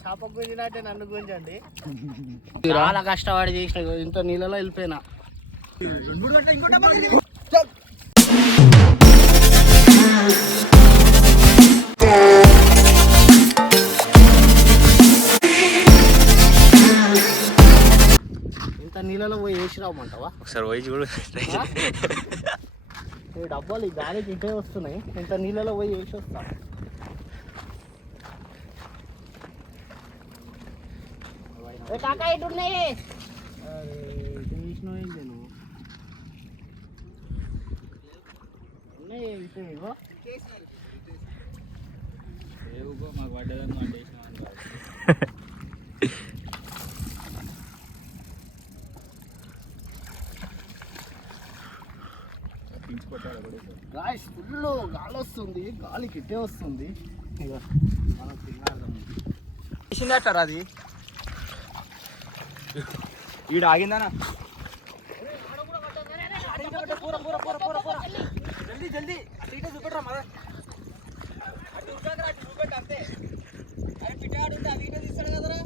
చేప గుంజినట్టే నన్ను గుంజండి. చాలా కష్టపడి చేసిన ఇంత నీళ్ళలో వెళ్ళిపోయినా. ఇంత నీళ్ళలో పోయి వేసి రామంటావా? ఒకసారి పోయి చూడు. ఈ డబ్బాలు ఈ గాలికి ఇటే వస్తున్నాయి. ఇంత నీళ్ళలో పోయి వేసి వస్తా. కాకా ఇటు ఉన్నాయి. మాకు పడ్డదని ఫుల్ గాలి వస్తుంది, గాలి కిట్టే వస్తుంది. వేసిందట్టారా అది ఈడ ఆగిందానా? జల్దీ జల్దీ అటు ఇటే చూపెట్టరా మద అటు ఉరకరా, అటు చూపెట్టు అంతే. అరే పిట్టాడు అది ఇటే తీస్తాడు కదరా.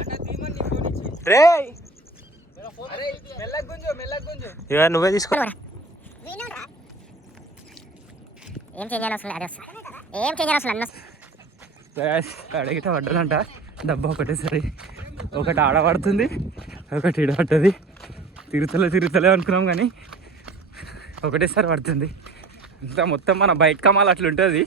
అన్న తీమని నీ ఫోన్ ఇచ్చి రే. అరే మెల్లగా గుంజు, మెల్లగా గుంజు. ఇక నువ్వే తీసుకో. ఏం చేయాలి అసలు? ఏం చేయాలి అసలు అన్న? అడిగితే పడ్డదంట డబ్బా ఒకటేసరి. ఒకటి ఆడబడుతుంది, ఒకటి ఇడబడుతుంది. తిరుగుతలే అనుకున్నాం కానీ ఒకటేసారి పడుతుంది. ఇంకా మొత్తం మన బయట కమాలు అట్లా ఉంటుంది.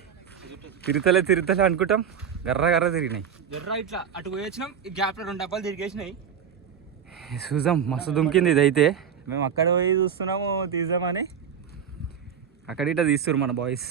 తిరుగుతలే అనుకుంటాం, గర్ర తిరిగినాయి. జర్ర ఇట్లా అటు పోయొచ్చినాం. ఈ గ్యాప్లో 2 డబ్బాలు తిరిగేసినాయి. చూద్దాం, మస్తు దుమికింది ఇదైతే. మేము అక్కడ పోయి చూస్తున్నాము తీద్దామని. అక్కడ ఇట్లా తీస్తారు మన బాయ్స్.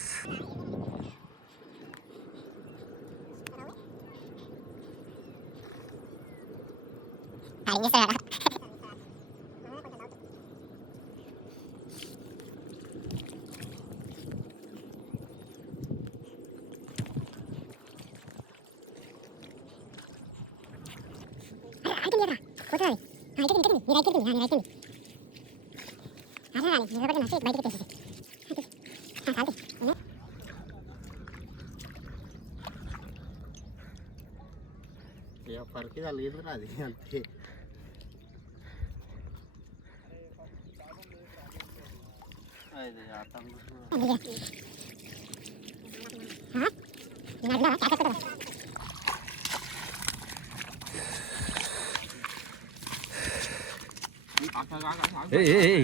పరికి లేదు అది అంతే.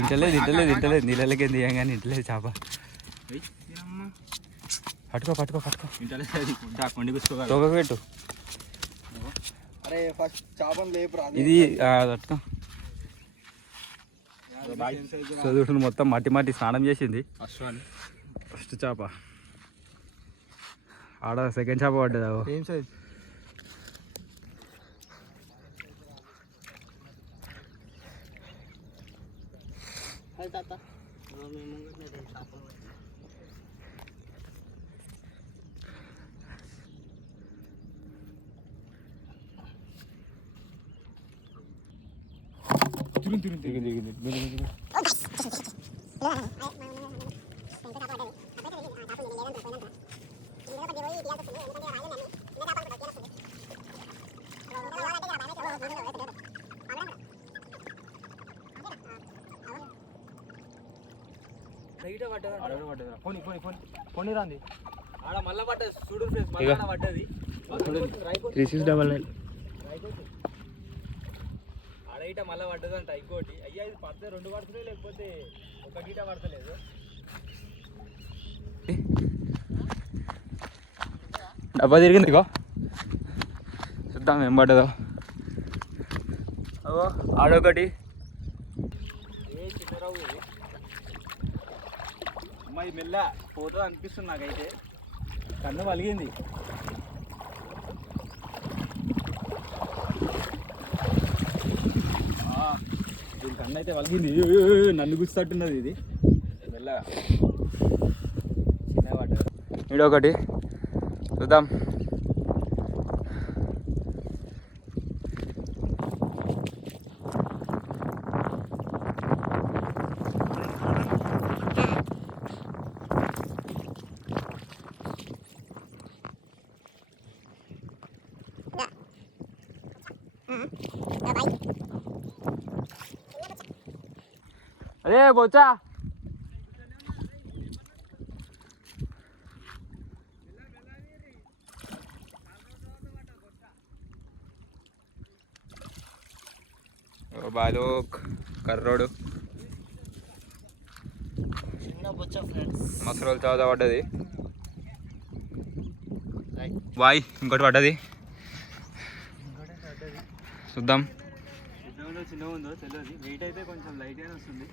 ఇంటలేదు నీళ్ళకి ఏం కానీ ఇంటలేదు చేప. పట్టుకో పెట్టు. అరే ఫస్ట్ చేపను లేపురా. ఇది పట్టుకో. చదువుతుంది మొత్తం మట్టి స్నానం చేసింది. ఫస్ట్ చేప ఆడ, సెకండ్ చేప పడ్డదా? ఏం సైజ్? దిగింది. పోనీ రాంది ఆడ మళ్ళా పడ్డది. చూడు ఫ్రెండ్స్, మళ్ళా పడ్డది. 3699 ఆడ ఇట మళ్ళా పడ్డదంట ఇంకోటి. అయ్యా ఇది పడితే 2 పడుతున్నాయి, లేకపోతే ఒక గీట పడతలేదు. డబ్బా తిరిగింది. ఇగో చూద్దాం ఏం పడ్డదో. అగో ఆడొకటి. చిన్నరావు అమ్మాయి మెల్ల పోతుంది అనిపిస్తుంది నాకైతే. కన్ను పలిగింది. దీని కన్ను అయితే పలిగింది. నన్ను గుర్తున్నది ఇది. మెల్లగా చిన్న పడ్డ. ఈడొకటి చూద్దాం. అదే బొచ్చా బాలోక్ కర్రోడు చిన్న బొచ్చ ఫ్రెండ్స్. మసరోలు చాలా పడ్డది. వాయ్ ఇంకోటి పడ్డది, చూద్దాం. చిన్నగా ఉందో తెలియదు, వెయిట్ అయితే కొంచెం లైట్గానే వస్తుంది.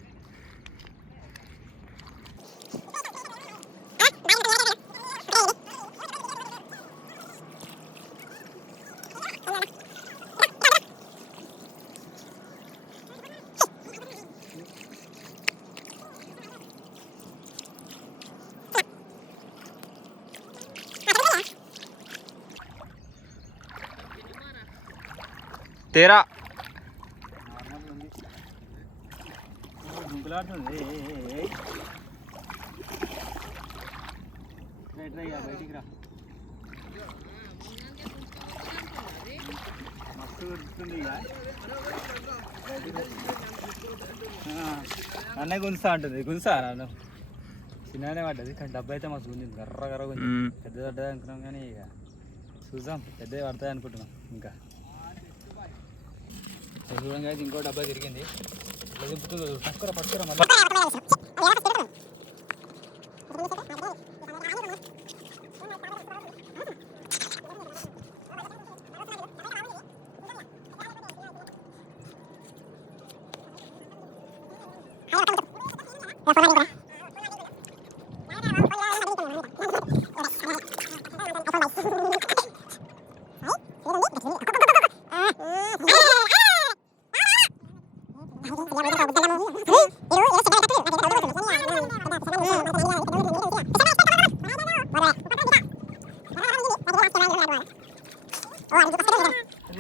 తేరా గుంకులాడుతుంది. బయటికి రా, మస్తు గుర్తుంది. అన్నయ్య గుంజుతా ఉంటుంది, గుంజుతా నన్ను. చిన్నగానే పడ్డది కానీ డబ్బు అయితే మస్తు గుంజింది, కర్ర కర్ర గుంజింది. పెద్దది పడ్డది అనుకున్నాం కానీ ఇక చూద్దాం, పెద్దవి పడతాయి అనుకుంటున్నాం. ఇంకా చూడంగా అయితే ఇంకో డబ్బా తిరిగింది, పట్టుకురా పట్టుకురా మళ్ళీ.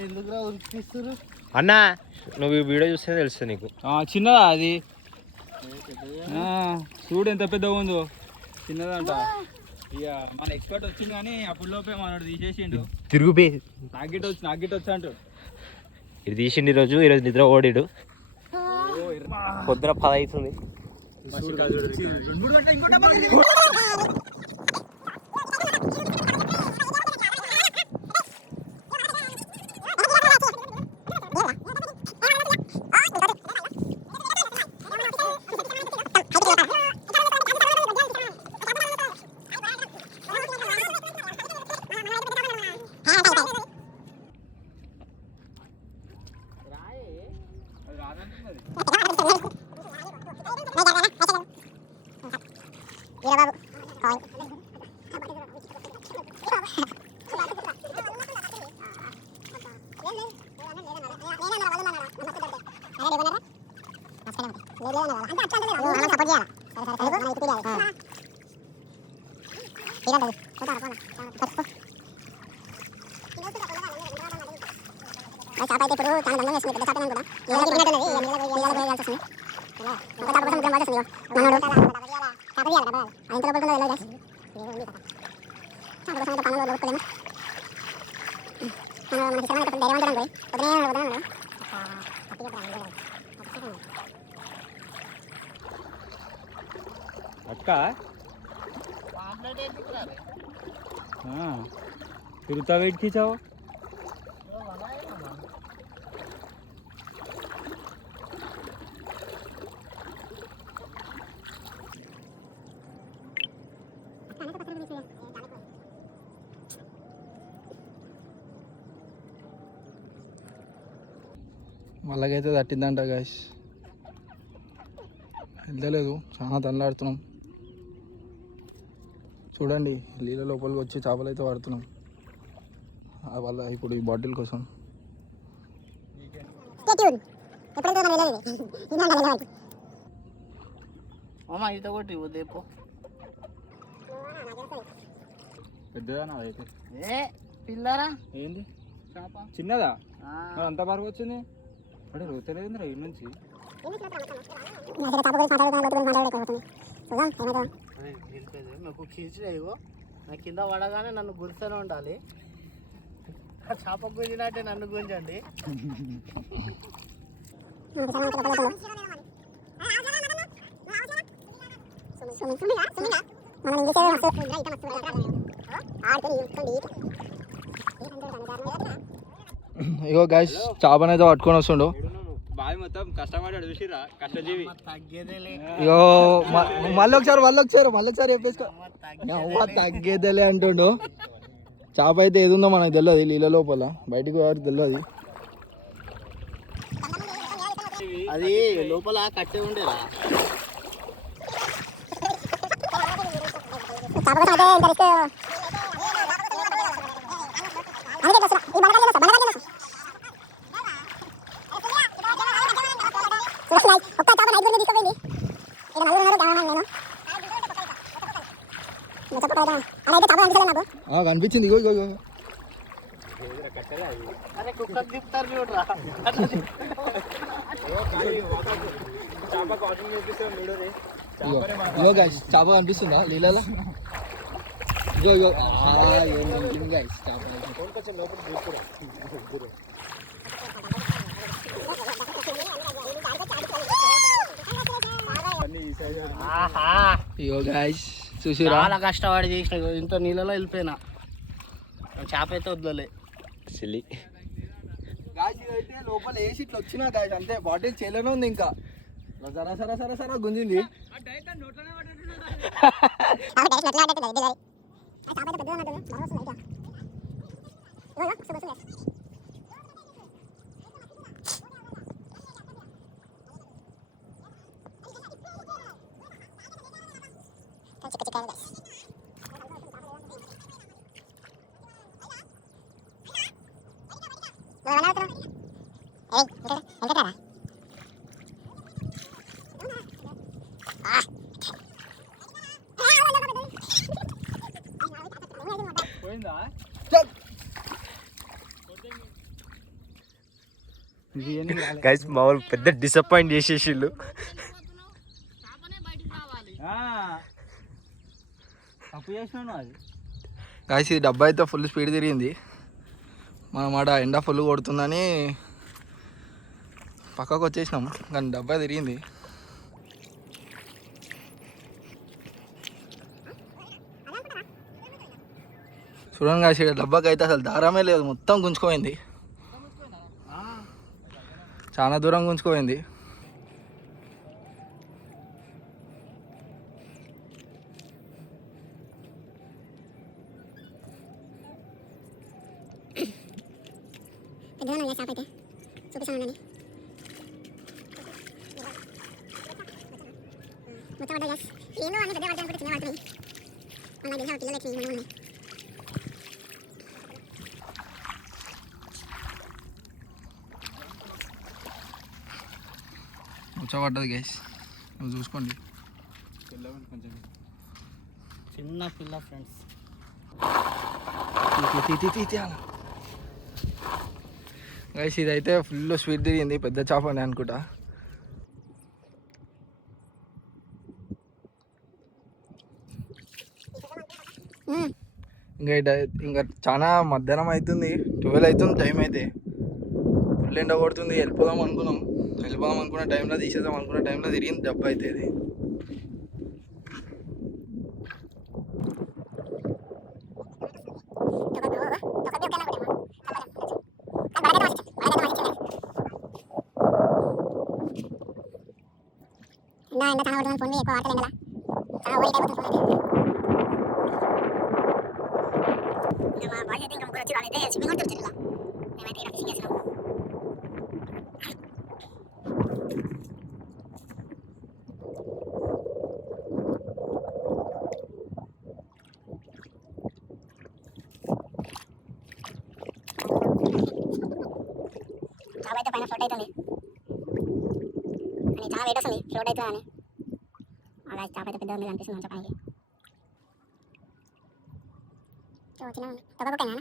ఎందుకురా ఉరికిస్తారు అన్న? నువ్వు ఈ వీడియో చూస్తే తెలుస్తుంది నీకు. చిన్నదా అది? చూడు ఎంత పెద్దగా ఉందో, చిన్నదంట. ఇక మన ఎక్స్పర్ట్ వచ్చింది కానీ అప్పుడు లోపే మనోడు తీసేసిండు. తిరుగుపే నాగిట్ వచ్చి అంటాడు. ఇది తీసిండు ఈరోజు నిద్ర ఓడిడు. పొద్దున 10 అవుతుంది. అక్క తిరుగుతా వెయిట్ खींचाओ. వాళ్ళకైతే తట్టిందంట గాయస్, వెళ్తలేదు, చాలా తల్లాడుతున్నాం. చూడండి నీళ్ళ లోపలికి వచ్చి చేపలు అయితే పడుతున్నాం. వాళ్ళ ఇప్పుడు ఈ బాటిల్ కోసం. అమ్మా ఈత కొట్టి ఉదయపో. పెద్దదా అయితే? ఏ పిల్లరా ఏంది చిన్నదా? అంత బరువు వచ్చింది అంటే రోతలేదు ఇటు నుంచి. నాకు కీచినాయిగో, నా కింద పడగానే నన్ను గుర్తూనే ఉండాలి. చేప గుంజినట్టే నన్ను గుంజండి. ఇగో గైస్ చేపనైతే పట్టుకొని వస్తుండు. బావి మొత్తం కష్టపడ్డాడు చూసిరా, కష్టజీవి. తగ్గేదేలే ఇగో మళ్ళీ ఒకసారి చెప్పేసుకో. తగ్గేదేలే అంటుండు. చేప అయితే ఏది ఉందో మనకు తెలియదు, నీళ్ళ లోపల బయటికి వారికి తెలియదు. అది లోపల కట్టే ఉండేరా. కనిపించింది. ఇగో ఇగో ఇగో అరే కుక్కకు తిప్పుతారు చూడరా. ఇగో గైస్ చేప కనిపిస్తుందా నీళ్ళలో? ఇగో ఇగో గైస్ చేప ఇగో గైస్ చూసిరా, చాలా కష్టపడి చేసిన ఇంత నీళ్ళలో వెళ్ళిపోయినా. చేప అయితే వద్దలే. సిల్లి గాయస్ ఇదైతే లోపల వేసి ఇట్లా వచ్చినా గాయస్ అంతే, బాటిల్ చేలోనే ఉంది. ఇంకా సరా సరా సరా సరా గుంజింది. గైస్ మా వాళ్ళు పెద్ద డిసప్పాయింట్ చేసేసిళ్ళు. తప్పు చేసినాను అది. గాయస్ ఈ డబ్బా అయితే ఫుల్ స్పీడ్ తిరిగింది. మనం ఆడ ఎండ ఫుల్ కొడుతుందని పక్కకు వచ్చేసినాం, కానీ డబ్బా తిరిగింది. చూడండి గాయస్ ఇక్కడ డబ్బాకి అయితే అసలు దారమే లేదు, మొత్తం గుంజుకుపోయింది. చాలా దూరం గుంజుకుపోయింది. వచ్చబడ్డది గైస్, నువ్వు చూసుకోండి. చిన్న పిల్ల ఫ్రెండ్స్. గైస్ ఇదైతే ఫుల్ స్పీడ్ తిరిగింది, పెద్ద చేప అని అనుకుంటా. ఇంకా చాలా మధ్యాహ్నం అవుతుంది, 12 అవుతుంది టైం అయితే. ఫుల్ ఎండ కొడుతుంది. వెళ్ళిపోదాం అనుకున్న టైంలో తీసేద్దాం అనుకున్న టైంలో తిరిగింది డబ్బా అయితే. ఇది చాలా అయితే పైన ఫ్లోట్ అవుతుంది అని చాలా వెయిట్ వస్తుంది ఫ్లోట్ అవుతుంది అని. అలా చేప అయితే పెద్దగా ఉంది అనిపిస్తుంది మంచిగా పైకి. చిన్న తొక్కకైనా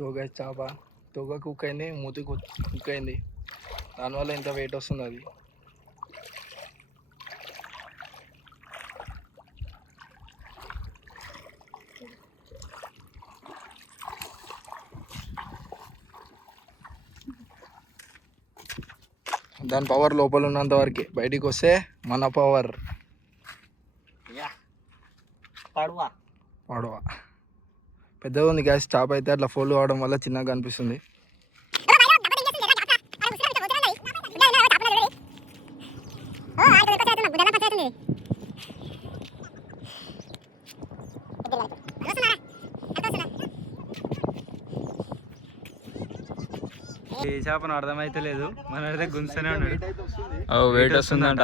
యోగా చేప తొగ కుక్ అయింది, మూతి కుక్ అయింది, దానివల్ల ఇంత వెయిట్ వస్తుంది. అది దాని పవర్ లోపల ఉన్నంత వరకే, బయటికి వస్తే మన పవర్ పడవ. పెద్దగా ఉంది గ్యాస్ చాప్ అయితే, అట్లా ఫోల్డ్ అవడం వల్ల చిన్నగా కనిపిస్తుంది. ఏ చేపను అర్థమైతే లేదు, మన అయితే గుంజుతూనే ఉన్నాడు. వెయిట్ వస్తుందంట.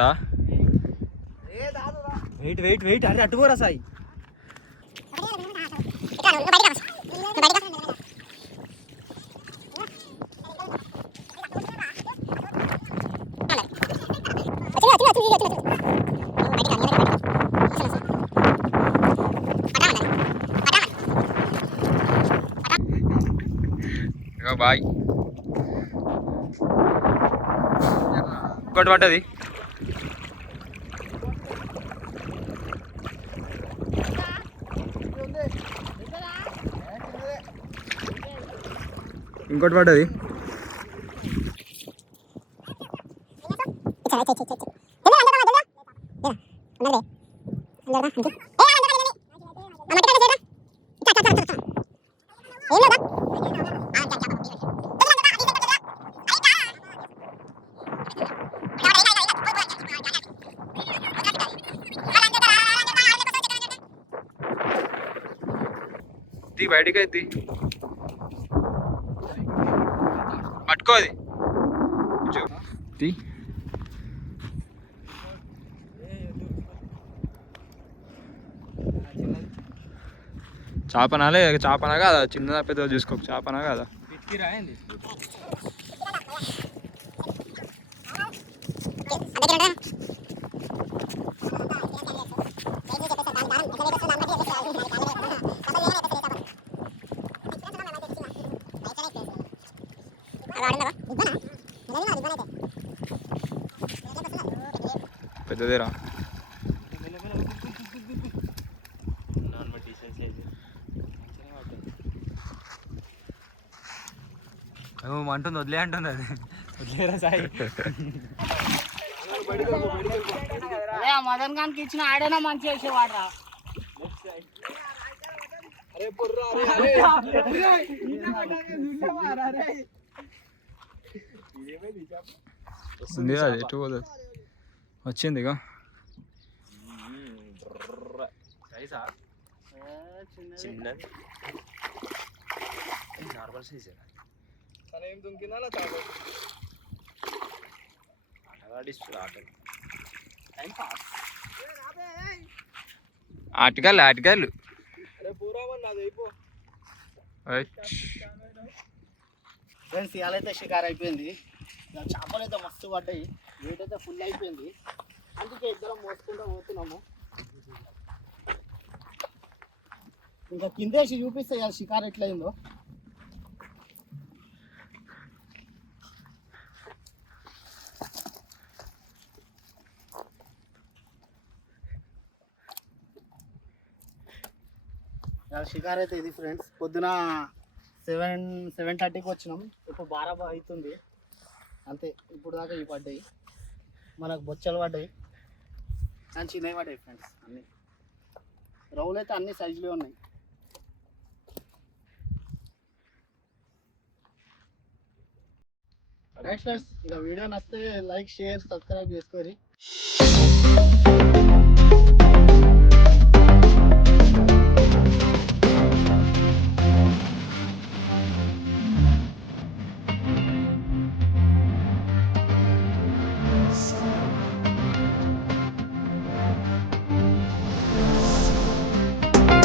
వెయిట్ వెయిట్ వెయిట్, అరే అట్టుకోరా సాయి. బాయ్ ఇంకోటి పడ్డది. ఇంకోటి పడ్డది. బయటికి అయితే పట్టుకో, అది చేపనాలే, చేపనా కాదా? చిన్నదా పెద్దగా చూసుకో, చేపనా కాదా? పెద్దదేరా. అంటుంది, వదిలే అంటుంది. అది వదిలేరా సాయి. మదన్ ఖాన్కి ఇచ్చిన ఆడైనా మంచి చేసేవాడు రా. వస్తుంది అది, ఎటు పోదు. వచ్చింది ఇక. చిన్నది నార్మల్ సైజ్. ఆటగాళ్ళు ఆటగాళ్ళు. ఫ్రెండ్స్ ఇవాళైతే షికారు అయిపోయింది. చేపలు అయితే మస్తు పడ్డాయి, వెయిట్ అయితే ఫుల్ అయిపోయింది. అందుకే ఇద్దరం మోసుకుంటూ పోతున్నాము. ఇంకా కిందేసి చూపిస్తే ఇవాళ షికారు ఎట్లయిందో. షికార్ అయితే ఇది ఫ్రెండ్స్. పొద్దున 7:30కి వచ్చినాం, ఇప్పుడు 12 అవుతుంది అంతే. ఇప్పుడు దాకా ఇవి పడ్డాయి, మనకు బొచ్చలు పడ్డాయి అండ్ చిన్నవి పడ్డాయి ఫ్రెండ్స్. అన్నీ రౌలు అయితే అన్ని సైజులే ఉన్నాయి. ఫ్రెండ్స్ ఇక వీడియో నచ్చితే లైక్, షేర్, సబ్స్క్రైబ్ చేసుకోరి.